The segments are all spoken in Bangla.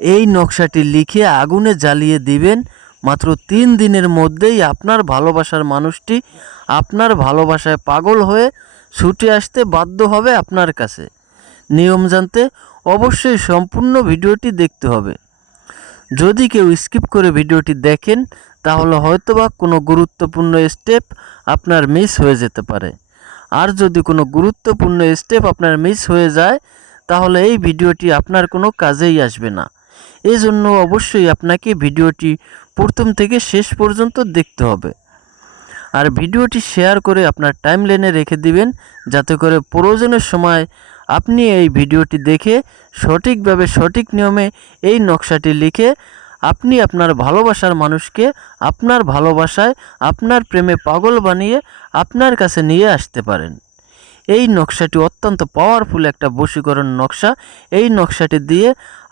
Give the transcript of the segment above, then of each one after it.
এই নকশাটি লিখে আগুনে জ্বালিয়ে দিবেন। মাত্র 3 দিনের মধ্যেই আপনার ভালোবাসার মানুষটি আপনার ভালোবাসায় পাগল হয়ে ছুটে আসতে বাধ্য হবে আপনার কাছে। নিয়ম জানতে অবশ্যই সম্পূর্ণ ভিডিওটি দেখতে হবে। যদি কেউ স্কিপ করে ভিডিওটি দেখেন তাহলে হয়তোবা কোনো গুরুত্বপূর্ণ স্টেপ আপনার মিস হয়ে যেতে পারে। আর যদি কোনো গুরুত্বপূর্ণ স্টেপ আপনার মিস হয়ে যায় তাহলে এই ভিডিওটি আপনার কোনো কাজেই আসবে না। এই জন্য অবশ্যই আপনাকে ভিডিওটি প্রথম থেকে শেষ পর্যন্ত দেখতে হবে। আর ভিডিওটি শেয়ার করে আপনার টাইমলাইনে রেখে দিবেন, যাতে করে প্রয়োজনের সময় আপনি এই ভিডিওটি দেখে সঠিকভাবে সঠিক নিয়মে এই নকশাটি লিখে আপনি আপনার ভালোবাসার মানুষকে আপনার ভালোবাসায় আপনার প্রেমে পাগল বানিয়ে আপনার কাছে নিয়ে আসতে পারেন। এই নকশাটি অত্যন্ত পাওয়ারফুল একটা বশীকরণ নকশা। এই নকশাটি দিয়ে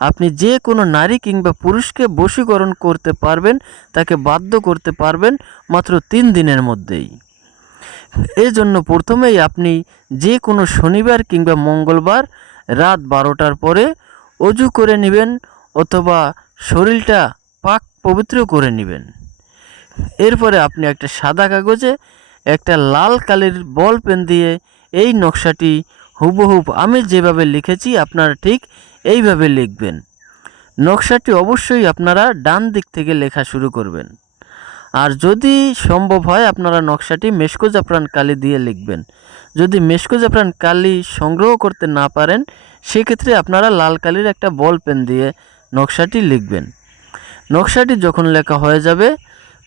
আপনি যে কোনো নারী কিংবা পুরুষকে বশীকরণ করতে পারবেন, তাকে বাধ্য করতে পারবেন মাত্র 3 দিনের মধ্যেই। এই জন্য প্রথমেই আপনি যে কোনো শনিবার কিংবা মঙ্গলবার রাত 12টার পরে অজু করে নেবেন অথবা শরীরটা পাক পবিত্র করে নেবেন। এরপরে আপনি একটা সাদা কাগজে একটা লাল কালির বল পেন দিয়ে এই নকশাটি হুবহুব আমি যেভাবে লিখেছি আপনারা ঠিক এইভাবে লিখবেন। নকশাটি অবশ্যই আপনারা ডান দিক থেকে লেখা শুরু করবেন। আর যদি সম্ভব হয় আপনারা নকশাটি মেশকো জাফরান কালি দিয়ে লিখবেন। যদি মেশকো জাফরান কালি সংগ্রহ করতে না পারেন সেক্ষেত্রে আপনারা লাল কালির একটা বল পেন দিয়ে নকশাটি লিখবেন। নকশাটি যখন লেখা হয়ে যাবে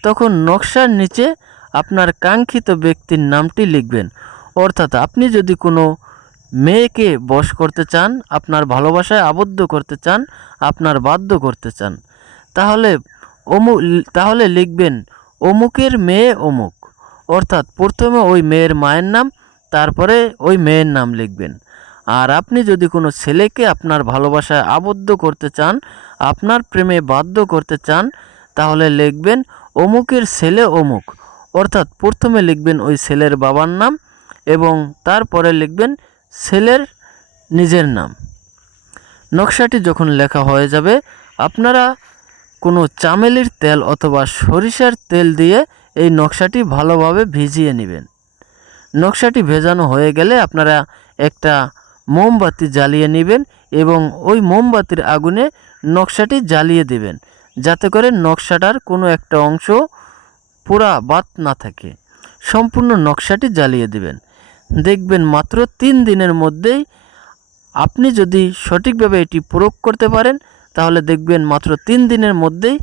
তখন নকশার নিচে আপনার কাঙ্ক্ষিত ব্যক্তির নামটি লিখবেন। অর্থাৎ আপনি যদি কোনো মেয়েকে বশ করতে চান, আপনার ভালোবাসায় আবদ্ধ করতে চান, আপনার বাধ্য করতে চান, তাহলে লিখবেন অমুকের মেয়ে অমুক। অর্থাৎ প্রথমে ওই মেয়ের মায়ের নাম, তারপরে ওই মেয়ের নাম লিখবেন। আর আপনি যদি কোনো ছেলেকে আপনার ভালোবাসায় আবদ্ধ করতে চান, আপনার প্রেমে বাধ্য করতে চান, তাহলে লিখবেন অমুকের ছেলে অমুক। অর্থাৎ প্রথমে লিখবেন ওই ছেলের বাবার নাম এবং তারপরে লিখবেন ছেলের নিজের নাম। নকশাটি যখন লেখা হয়ে যাবে আপনারা কোনো চামেলির তেল অথবা সরিষার তেল দিয়ে এই নকশাটি ভালোভাবে ভিজিয়ে নেবেন। নকশাটি ভেজানো হয়ে গেলে আপনারা একটা মোমবাতি জ্বালিয়ে নেবেন এবং ওই মোমবাতির আগুনে নকশাটি জ্বালিয়ে দেবেন, যাতে করে নকশাটার কোনো একটা অংশ পুরা বাদ না থাকে। সম্পূর্ণ নকশাটি জ্বালিয়ে দেবেন। দেখবেন মাত্র 3 দিনের মধ্যেই আপনি যদি সঠিকভাবে এটি প্রয়োগ করতে পারেন তাহলে দেখবেন মাত্র 3 দিনের মধ্যেই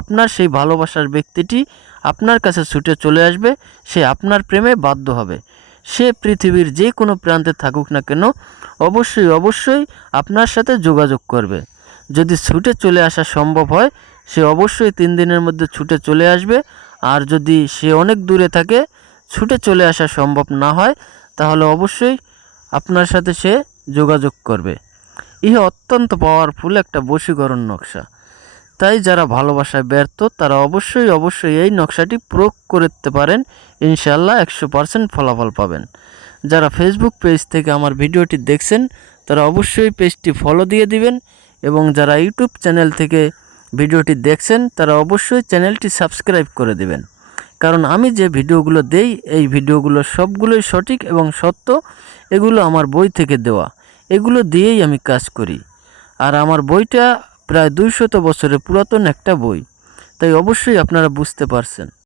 আপনার সেই ভালোবাসার ব্যক্তিটি আপনার কাছে ছুটে চলে আসবে। সে আপনার প্রেমে বাধ্য হবে। সে পৃথিবীর যে কোনো প্রান্তে থাকুক না কেন অবশ্যই আপনার সাথে যোগাযোগ করবে। যদি ছুটে চলে আসা সম্ভব হয় সে অবশ্যই 3 দিনের মধ্যে ছুটে চলে আসবে। আর যদি সে অনেক দূরে থাকে, ছুটে চলে আসা সম্ভব না হয়, তাহলে অবশ্যই আপনার সাথে সে যোগাযোগ করবে। ইহা অত্যন্ত পাওয়ারফুল একটা বশীকরণ নকশা। তাই যারা ভালোবাসায় ব্যর্থ তারা অবশ্যই এই নকশাটি প্রয়োগ করতে পারেন। ইনশাআল্লাহ 100% ফলাফল পাবেন। যারা ফেসবুক পেজ থেকে আমার ভিডিওটি দেখছেন তারা অবশ্যই পেজটি ফলো দিয়ে দিবেন এবং যারা ইউটিউব চ্যানেল থেকে ভিডিওটি দেখছেন তারা অবশ্যই চ্যানেলটি সাবস্ক্রাইব করে দিবেন। কারণ আমি যে ভিডিওগুলো দেই এই ভিডিওগুলো সবগুলোই সঠিক এবং সত্য। এগুলো আমার বই থেকে দেওয়া, এগুলো দিয়েই আমি কাজ করি। আর আমার বইটা প্রায় 200 বছরের পুরাতন একটা বই, তাই অবশ্যই আপনারা বুঝতে পারছেন।